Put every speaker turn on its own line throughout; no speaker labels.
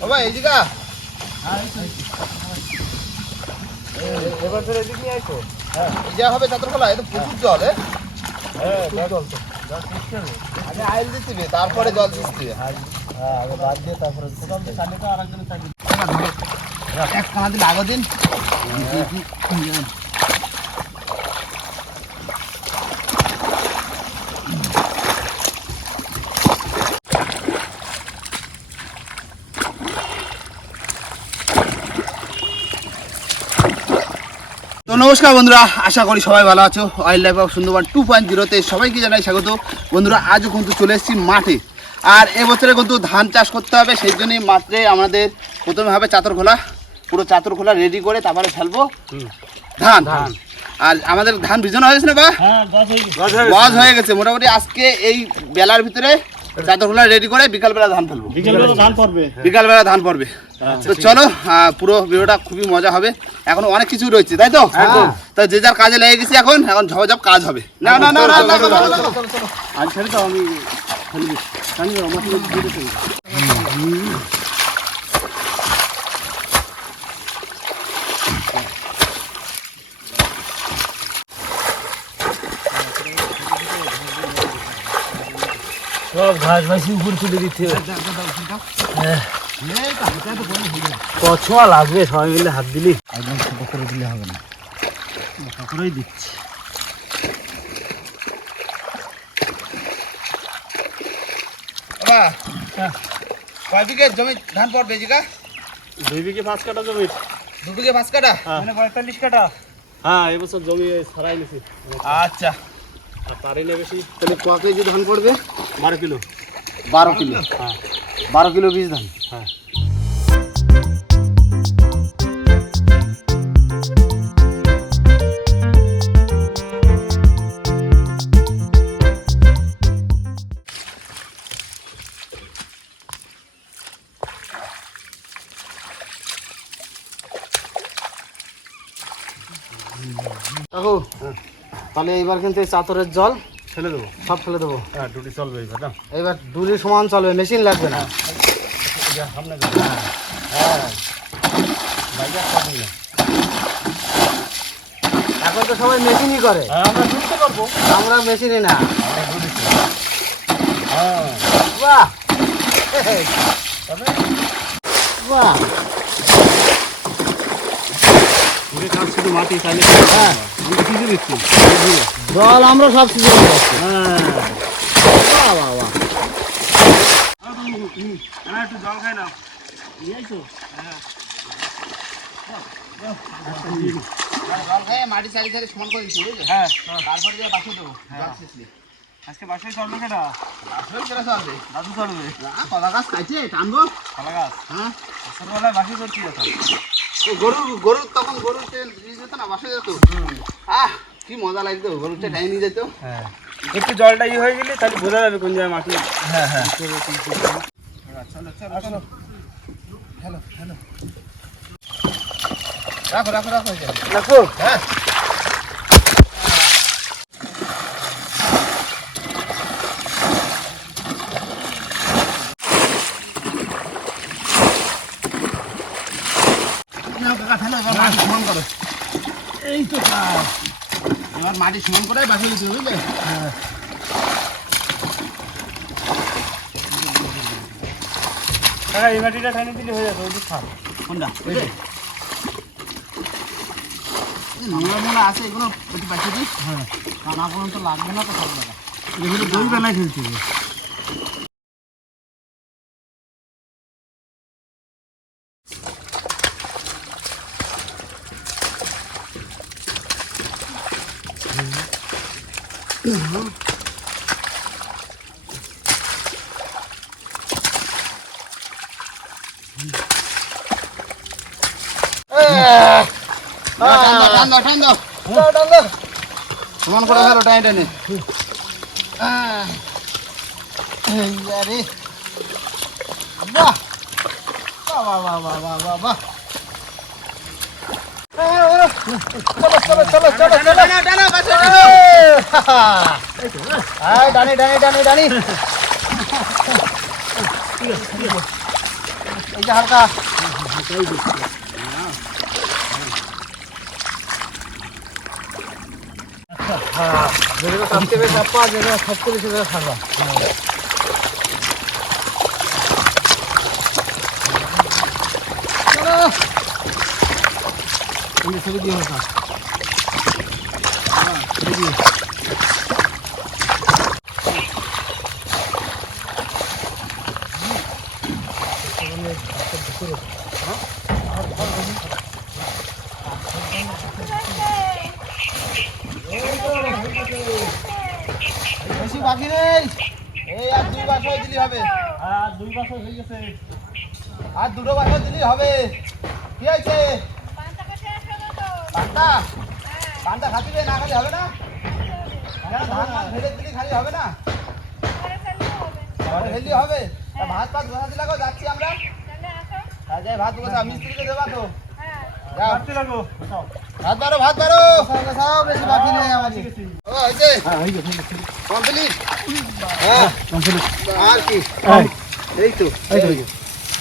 বাবা এই দিকা
এবার এদিক নিয়ে আইতো
যা হবে চাদর খোলা এত প্রচুর জল
হ্যাঁ জল তো
আগে আইল দিতে তারপরে জল দিতে
হ্যাঁ আগে বাদ দিয়ে তারপরে কোথাও তো তো আরেকজন
এক কানা দিন আগো দিন। নমস্কার বন্ধুরা আশা করি সবাই ভালো আছো। Wildlife of Sundarban two point জিরোতে সবাইকে জানাই স্বাগত। বন্ধুরা আজও কিন্তু চলে এসেছি মাঠে। আর এবছরে কিন্তু ধান চাষ করতে হবে সেই জন্যই মাত্রে আমাদের প্রথমে হবে চাতর খোলা। পুরো চাতর খোলা রেডি করে তারপরে ফেলব ধান।
ধান।
আর আমাদের ধান ভিজানো হয়ে গেছে না বা?
হ্যাঁ গজ হয়ে
গেছে। মোটামুটি আজকে এই বেলার ভিতরে চাতর খোলা রেডি করে বিকালবেলা ধান ফেলব।
বিকেলবেলা ধান পড়বে।
বিকালবেলা ধান পড়বে। তো চলো আহ, পুরো ভিডিওটা খুবই মজা হবে। এখন অনেক কিছু রয়েছে তাই তো? তো যে যার কাজে লেগে গেছি এখন এখন ঝপঝপ কাজ হবে। না না না না, না, না, না, না, না, না।
আজ ছেড়ে দাও আমি ফেলে দিচ্ছি জানি আমার সঙ্গে দিয়ে দিতে সব ঘাস ভাসি উপর তুলে দিতে কছোয়া লাগবে সবাই মিলে হাত দিলি। একদম ছোট করে দিলে হবে না। মোটা করেই দিচ্ছি। হ্যাঁ।
কয় বিঘে জমি ধান পড়বে জিগা
দুই বিঘে পাঁচ কাটা জমি।
দু বিঘে পাঁচ কাটা
মানে পঁয়তাল্লিশ কাটা হ্যাঁ এবছর জমি সারাই নিছি।
আচ্ছা।
আর তারই না বেশি।
তাহলে ক কেজি ধান পড়বে?
বারো কিলো।
বারো কিলো।
হ্যাঁ।
বারো কিলো বীজ ধান।
হ্যাঁ।
তাহলে এইবার কিন্তু এই চাতরের জল
ফেলে দেবো।
সব ফেলে দেবো।
হ্যাঁ দুটি চলবে এইবার না?
এবার ডুলি সমান চলবে মেশিন লাগবে না।
সামনে হ্যাঁ না
এখন তো সবাই মেশিনই করে।
হ্যাঁ আমরা দুটো করব
আমরা মেশিনই না।
হ্যাঁ।
বাহ! বাহ
পুরে কাজ শুধু মাটি চাইলে
হ্যাঁ।
আমি কিছু দিচ্ছি
জল আমরা সব
হ্যাঁ হ্যাঁ একটু জল খাই না
মাটি চারি চারি সমান করে দিচ্ছি?
হ্যাঁ
তারপরে বাসে দেবো
আজকে বাসায় চলবে কেটা
বাসেও কেটে চলবে
দাদু চলবে
কলা গাছ খাইছে টানবো
কলা গাছ
হ্যাঁ।
বাসি করছি কথা
গরু গরু তখন নিয়ে যেত না বাসে যেত। আহ কি মজা লাগতো গরুর ট্রেন নিয়ে যেত।
হ্যাঁ। একটু জলটা ইয়ে হয়ে গেলে তাহলে বোঝা যাবে কোন জায়গায় মাটি।
হ্যাঁ হ্যাঁ।
চলো চলো চলো
হ্যালো হ্যালো। রাখো রাখো রাখো।
রাখো।
হ্যাঁ নাও কাকা, ফেলো, এবার মাটি সমান করো।
এই তো কাজ
এবার মাটি সমান করে বাসে দিতে বুঝলে?
কাকা এই মাটিটা ঠানি দিলে হয়ে যাবে ওই থাক।
কোনটা? নোংরা নোংরা আছে এগুলো একটু বাঁচিয়ে দিই
হ্যাঁ।
কানা পর্যন্ত লাগবে না তো সব জায়গা
এগুলো দই বেলায় খেলতে
সমান করে ফেলো টাইম আহ, আরে। বাহ বাহ বাহ বাহ বাহ বাহ বাহ চলো চলো টানো টানো বাঁচো টানো এই ডানি ডানি ডানি ডানি এই যে হালকা
যেগুলো কাটতে হবে চাপা যেগুলো সবচেয়ে বেশি করে ছাড়বা ছবি দিয়ে হোক
বেশি বাকি নেই এই আর দুই বাসা দিলেই হবে
আর দুই বছর হয়ে গেছে।
আর দুটো বাসা দিলেই হবে। কি আছে পান্তা পান্তা? খাতিবে না খালি হবে না? কেন ধান ফেলে দিলি খালি হবে না? ঘরে হবে। তা ভাত পাত বসা যাচ্ছি আমরা। হ্যাঁ যাই ভাত বসা মিস্ত্রিকে দেবা তো।
লাগো
ভাত বারো ভাত বারো বেশি বাকি নেই আমাদের। ও হয়েছে? কমপ্লিট? হ্যাঁ আর কি? এই তো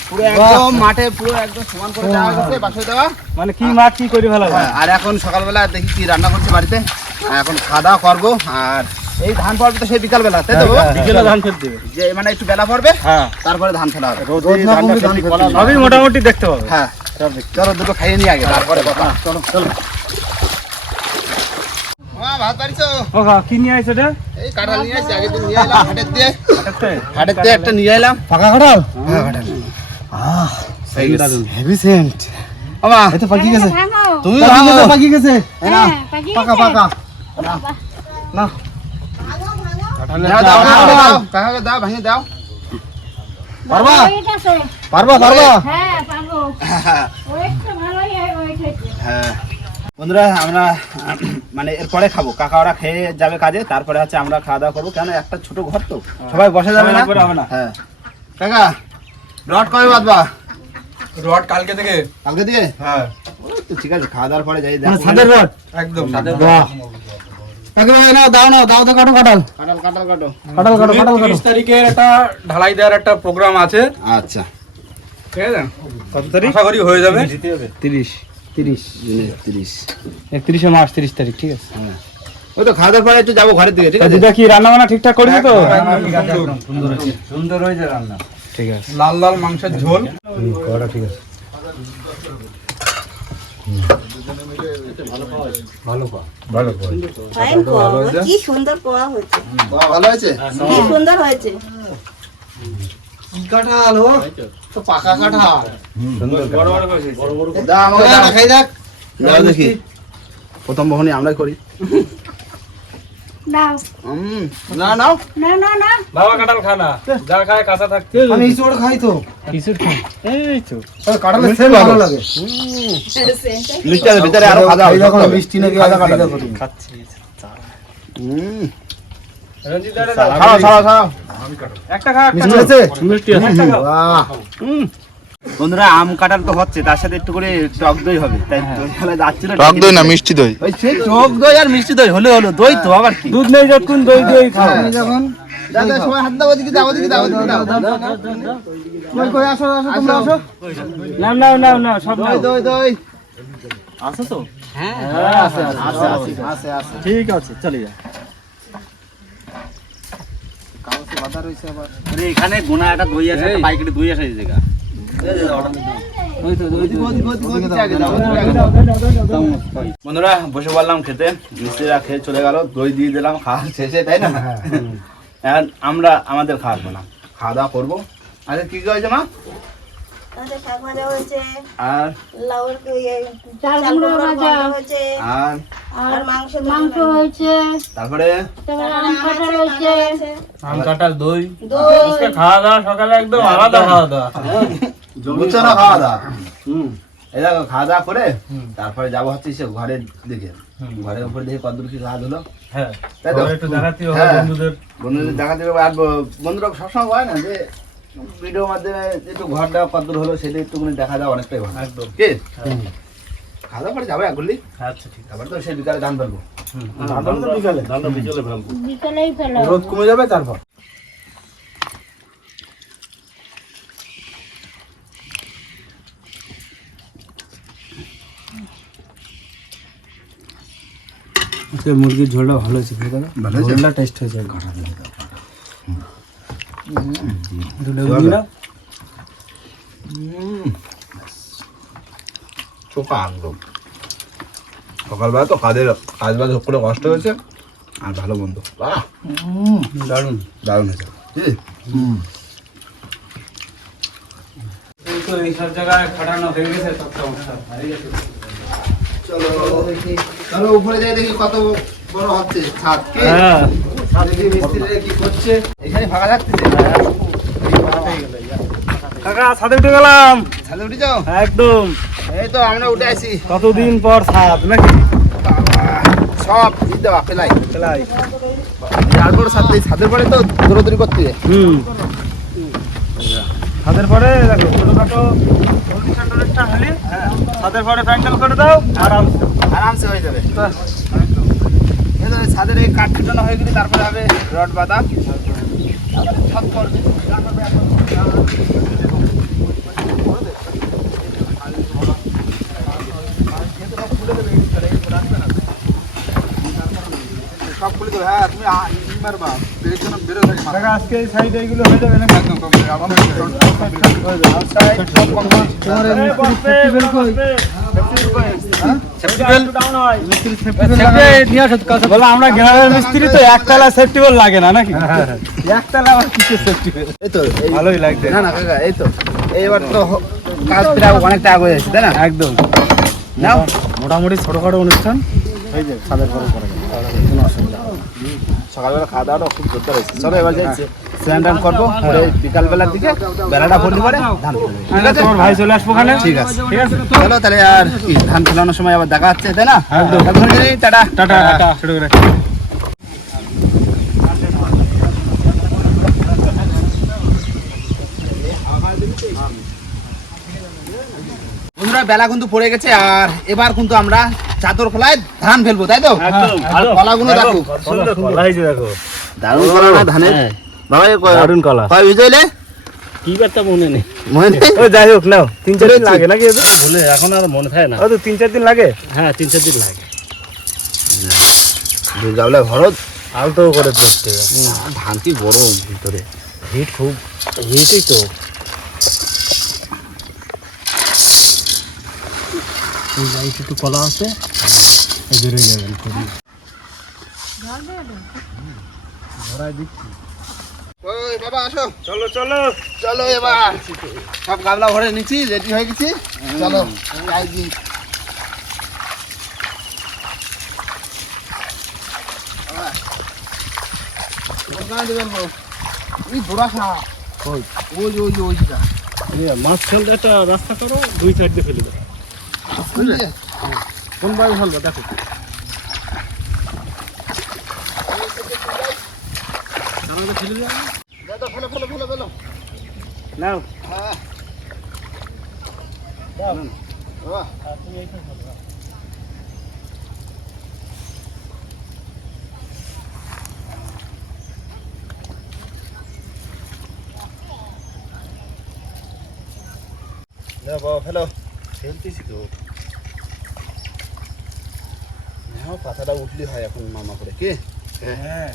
পুরো একদম মাঠে পুরো একদম সমান করে দেওয়া গেছে বাসে দেওয়া।
মানে কি মাছ কি করে ফেলা
হ্যাঁ, আর এখন সকালবেলা দেখি কি রান্না করছে বাড়িতে। এখন খাওয়া দাওয়া করব। আর এই ধান পড়বে তো সেই বিকালবেলা তাই তো
বিকেলে ধান ফেলতে দেবে
যে মানে একটু বেলা পড়বে
হ্যাঁ।
তারপরে ধান ফেলা হবে।
সবই মোটামুটি দেখতে পাবে
হ্যাঁ। চলো দুটো খাইয়ে নিয়ে আগে তারপরে কথা। চলো চলো। মা ভাত বাড়িছো
ও হ্যাঁ কি নিয়ে আসছে এটা
এই কাঁঠাল নিয়ে আসছি আগে দিন নিয়ে এলাম হাটের দিয়ে হাটের দিয়ে একটা নিয়ে এলাম
পাকা কাঁঠাল
হ্যাঁ কাঁঠাল
হেভি সেন্ট
আমা
এতে পাকি গেছে
তুমি
পাকি
ভাঙো।
গেছে পাকি গেছে
পাকা পাকা
না
দাও, দাও, দাও, দাও, কাকাকে দাও ভেঙে দাও
পারবা? পারবা পারবা
হ্যাঁ পারব ওয়েটটা ভালোই হয় ওয়েট হয়েছে
হ্যাঁ বন্ধুরা আমরা মানে এরপরে খাব। কাকা ওরা খেয়ে যাবে কাজে তারপরে হচ্ছে আমরা খাওয়া দাওয়া করব। কেন একটা ছোট ঘর তো। সবাই বসে যাবে না?
হবে না।
হ্যাঁ। কাকা রড কবে বাঁধবা?
রড কালকে থেকে।
কালকে দিয়ে
হ্যাঁ।
তো ঠিক আছে খাওয়া দাওয়ার পরে যাই
মানে
দেখো।
রড
একদম। ঢালাই দেওয়ার একটা প্রোগ্রাম আছে।
আচ্ছা।
ঠিক আছে?
কত তারিখ?
হয়ে যাবে।
তিরিশ। তিরিশ
জুনের তিরিশ
একত্রিশে মার্চ তিরিশ তারিখ ঠিক আছে?
হ্যাঁ। ওই তো খাওয়া দাওয়ার পরে একটু যাব ঘরের দিকে ঠিক আছে?
দিদা কি রান্না বান্না ঠিকঠাক করেছে তো?
সুন্দর।
সুন্দর হয়েছে। রান্না। ঠিক আছে।
লাল লাল মাংসের ঝোল।
করা ঠিক আছে। ভালো পা ভালো পা
ফাইন কোয়া কি সুন্দর কোয়া হয়েছে।
ভালো হয়েছে?
কি সুন্দর হয়েছে।
কাঁঠাল ও। তো পাকা কাঁঠাল। সুন্দর বড় বড় করে
দাও আমাকে দাও।
খাই দেখ।
দাও দেখি প্রথম বহনি আমরাই করি।
নাও
না
না না না।
বাবা কাঁঠাল খানা যা খায় কাঁচা থাকতে
আমি ইসুড় খাই তো। ইসুড় খাই এই তো। কাঁঠালের সেম ভালো লাগে।
মিষ্টি ভিতরে আরও খাওয়া
মিষ্টি নাকি। খাচ্ছি।
বন্ধুরা আম কাঁঠাল তো হচ্ছে তার সাথে একটু করে টক দই হবে। তাই যাচ্ছিল
টক দই না মিষ্টি দই?
ওই সেই টক দই আর মিষ্টি দই হলে হলো দই তো আবার কি?
দুধ নেই যতক্ষণ দই দই খাও। যখন।
দাদা সবাই হাত দাও ওদিকে দাও ওদিকে দাও ওদিকে দাও।
কই কই আসো আসো তোমরা আসো। না না না না সব
দই দই দই।
আসো তো? হ্যাঁ আছে
আছে আছে আছে আছে
ঠিক আছে চলে যা
আরে এখানে গোনা একটা দই আছে একটা পাইকারি দই আছে এই জায়গা বন্ধুরা বসে পড়লাম খেতে মিস্ত্রিরা খেয়ে চলে গেল দই দিয়ে দিলাম খাওয়া শেষে তাই না? এখন আমরা আমাদের খাওয়াবো না খাওয়া দাওয়া করব। আচ্ছা কি কি হয়েছে মা?
তাহলে শাক ভাজা হয়েছে।
আর?
লাউর
চাল
চাল
কুমড়ো ভাজা।
হয়েছে।
আর?
আর
মাংস
মাংস হয়েছে।
তারপরে?
আম কাঁঠাল হয়েছে।
আম কাঁঠাল দই।
দই।
খাওয়া দাওয়া সকালে একদম আলাদা খাওয়া দাওয়া।
না খাওয়া দাওয়া। এই দেখো খাওয়া দাওয়া করে তারপরে যাব হচ্ছে সে ঘরের দিকে। ঘরের উপরে দেখে কতদূর কি কাজ হলো?
হ্যাঁ।
তাই তো?
একটু দেখাতে হবে
হ্যাঁ।
বন্ধুদের।
বন্ধুদের দেখাতে হবে। আর বন্ধুরা সবসময় হয় না যে ভিডিওর মাধ্যমে যেটু ঘরটা দেওয়া হলো সেটা একটুখানি দেখা যাওয়া অনেকটাই ভালো।
একদম।
কি হ্যাঁ। খাওয়া দাওয়া করে যাবে
আচ্ছা ঠিক
তো সে বিকালে ধান
রোদ কমে যাবে তারপর? মুরগির ঝোলটা ভালো হয়েছে ঝোলটা টেস্ট হয়েছে। ঘটা দিয়ে
চোখা একদম সকালবেলা তো কাজের কাজ বাজ করে কষ্ট হয়েছে আর ভালো বন্ধু বাহ
দারুণ
দারুণ হয়েছে
এইসব জায়গায় খাটানো হয়ে গেছে সব সমস্যা
চলো চলো উপরে যাই দেখি কত বড় হচ্ছে ছাদ
হ্যাঁ
কি করছে? এখানে ফাঁকা থাকতেছে
কাকা ছাদে উঠে গেলাম।
ছাদে উঠে যাও?
একদম।
এই তো আমরা উঠে আসি
কতদিন পর ছাদ নাকি?
সব দিতে দেওয়া পেলাই তারপর ছাদে ছাদের পরে তো দৌড়দৌড়ি করতে হবে।
হুম। ছাদের পরে দেখো ছোটখাটো অনুষ্ঠান টনুষ্ঠান হলে ছাদের পরে প্যান্ডেল করে দাও আরাম
আরামসে হয়ে যাবে। ছাদের এই কাঠ কাটানো হয়ে গেলে তারপরে হবে রড তারপরে ছাদ করবে। সব খুলে দেবে হ্যাঁ তুমি মারবা বেরোর জন্য বেরো থাকে মাথা।
আজকে এই সাইড এইগুলো হয়ে যাবে নাকি
একদম complete, আবার হয়ে যাবে। Outside, সব complete।
তোমার এই সেফটি বেল কই সেফটি বেল ডাউন হয় মিস্ত্রি সেফটি বেল নিয়ে আসো কাছে বলো আমরা গ্রামের মিস্ত্রি তো একতলা সেফটি বেল লাগে না নাকি একতলা আবার কিসের সেফটি বেল
এই তো এই-
ভালোই লাগছে
না না কাকা এই তো এইবার তো কাজ প্রায় অনেকটা আগে যাচ্ছে তাই না
একদম
নাও
মোটামুটি ছোটখাটো অনুষ্ঠান হয়ে যাবে পরে করা যাবে কোনো অসুবিধা।
সকালবেলা খাওয়া দাওয়াটা খুব জোরদার হয়েছে। চলো এবার যাই স্নান টান করব করে বিকালবেলার দিকে বেলাটা ভরলি পরে ধান ঠিক
হ্যাঁ,
আছে?
তোমার ভাই চলে আসব ওখানে।
ঠিক আছে।
ঠিক আছে?
চলো তাহলে আর কি ধান ফেলানোর সময় আবার দেখা হচ্ছে তাই না? গেলেই টাটা।
টাটা টাটা ছোট করে।
বন্ধুরা বেলা কিন্তু পড়ে গেছে আর এবার কিন্তু আমরা চাদর খোলায় ধান ফেলব তাই তো? কলাগুলো দেখো
কলা। হয়েছে দেখো।
দারুণ কলা না ধানের?
হ্যাঁ।
বাবা
দারুণ কলা।
কয় ভিজাইলে
কি ব্যাপারটা মনে নেই।
মনে?
যাই হোক নাও। তিন চার দিন লাগে নাকি?
বলে এখন আর মনে থাকে না।
ও তো তিন চার দিন লাগে?
হ্যাঁ তিন চার দিন লাগে।
দুর্গাবলা ভরত
আলতো করে দেখতে
ধান কি গরম ভিতরে।
হিট খুব হিটই তো। এই গাড়ি একটু কলা আছে বেরোয় যাবেন খুবই
ওই বাবা আসো।
চলো চলো।
চলো এবার। সব ভরে নিচ্ছি রেডি হয়ে গেছি। চলো
মাছ ফেলতে একটা রাস্তা করো দুই সাইড দিয়ে ফেলে দাও।
বুঝলে?
কোন ভাবে ফেলব দেখো। নাও
হ্যাঁ। দাও বাবা, ফেলো।
ফেলতেছি তো
হ্যাঁ, পাতাটা উঠলি হয় এখন মামা করে কি
হ্যাঁ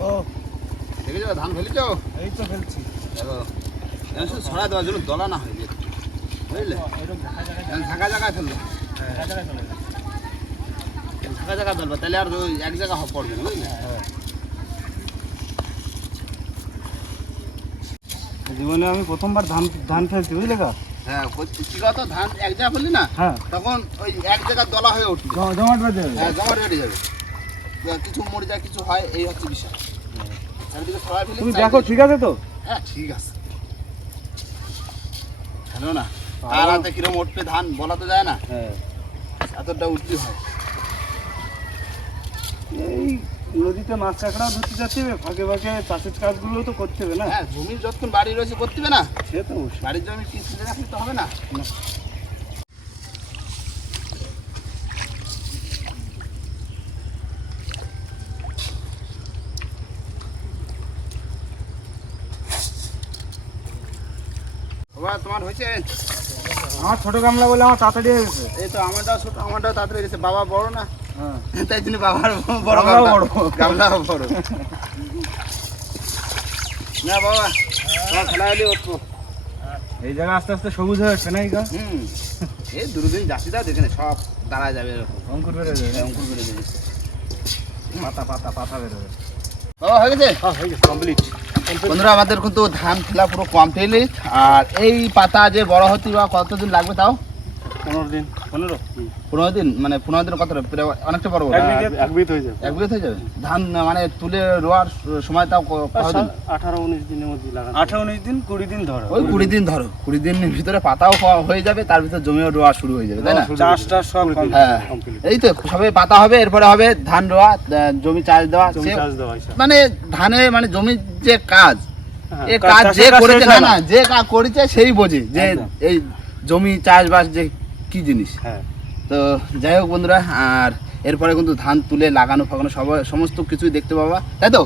ও দেখেছ ধান ফেলেছ
এই তো ফেলছি
দেখো যেন শুধু ছড়া দেওয়ার জন্য দলা না হয়ে বুঝলে? ঝাঁকা জায়গায় ফেলবে ঝাঁকা জায়গায় ফেলবে তাহলে আর ওই এক জায়গা পড়বে না বুঝলে?
জীবনে আমি প্রথমবার ধান ধান ফেলছি বুঝলে কা
হ্যাঁ হচ্ছে- ধান এক জায়গা ফেললি না
হ্যাঁ।
তখন ওই এক জায়গায় দলা হয়ে উঠবে।
জ- জমাট বাঁধে যাবে।
হ্যাঁ কিছু মরে যায় কিছু হয় এই হচ্ছে বিষয়। চারিদিকে ছড়া ফেলি
তুমি দেখো ঠিক আছে তো?
হ্যাঁ ঠিক আছে। না? হাতে কিরম উঠবে ধান বলা তো যায় না।
হ্যাঁ।
এতটা উঠতে হয়।
এই নদীতে মাছ কাঁকড়াও ধরতে যাচ্ছে ফাঁকে ফাঁকে চাষের কাজগুলো তো করতে হবে না?
হ্যাঁ জমির যতক্ষণ বাড়ি রয়েছে করতে হবে না?
সে তো
বাড়ির জমি কিছু রাখলে তো হবে না। বাবা তোমার হয়েছে?
আমার ছোট গামলা বলে আমার তাড়াতাড়ি হয়ে গেছে।
এই তো আমারটাও ছোট আমারটাও তাড়াতাড়ি গেছে। বাবা বড় না?
হ্যাঁ।
তাই জন্য বাবার বড় গামলা।
বড়।
গামলাও বড়। না বাবা তোমার খেলা হলে ওঠো
এই জায়গা আস্তে আস্তে সবুজ হয়ে যাচ্ছে না এই গা?
হুম। এই দুদিন যাচ্ছি দাও দেখে সব দাঁড়া যাবে
অঙ্কুর বেড়ে যাবে
অঙ্কুর করে দেবে
পাতা পাতা পাতা বেরোবে
বাবা হয়ে গেছে?
হ্যাঁ হয়ে গেছে কমপ্লিট
বন্ধুরা, আমাদের কিন্তু ধান ফেলা পুরো কমপ্লিট আর এই পাতা যে বড় হতে বা কতদিন লাগবে তাও?
পনেরো দিন। পনেরো?
পনেরো দিন মানে পনেরো দিন কত প্রায় অনেকটা বড়
এক হয়ে যাবে।
এক হয়ে যাবে। ধান মানে তুলে রোয়ার সময় তাও
আঠারো উনিশ দিনের মধ্যে লাগানো আঠারো উনিশ দিন কুড়ি দিন ধরো।
ওই কুড়ি দিন ধরো। কুড়ি দিনের ভিতরে পাতাও হয়ে যাবে তার ভিতরে জমিও রোয়া শুরু হয়ে যাবে তাই না?
চাষ টাস সব
হ্যাঁ। এই তো সবে পাতা হবে এরপরে হবে ধান রোয়া জমি চাষ দেওয়া সে-
চাষ দেওয়া
মানে ধানে মানে জমির যে কাজ
হ্যাঁ,
এ
কাজ-
কাজ যে করেছে না না যে কাজ করেছে সেই বোঝে যে এই জমি চাষবাস যে কি জিনিস?
হ্যাঁ।
তো যাই হোক বন্ধুরা আর এরপরে কিন্তু ধান তুলে লাগানো ফাগানো সব সমস্ত কিছুই দেখতে পাবা তাই তো?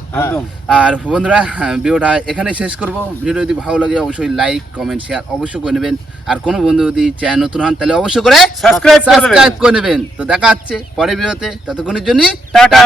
আর বন্ধুরা হ্যাঁ, ভিডিওটা এখানে শেষ করব। ভিডিও যদি ভালো লাগে অবশ্যই লাইক কমেন্ট শেয়ার অবশ্যই করে নেবেন। আর কোনো বন্ধু যদি চ্যানেল নতুন হন তাহলে অবশ্যই করে সাবস্ক্রাইব করে নেবেন। তো দেখা হচ্ছে পরের ভিডিওতে ততক্ষণের জন্য
টাটা!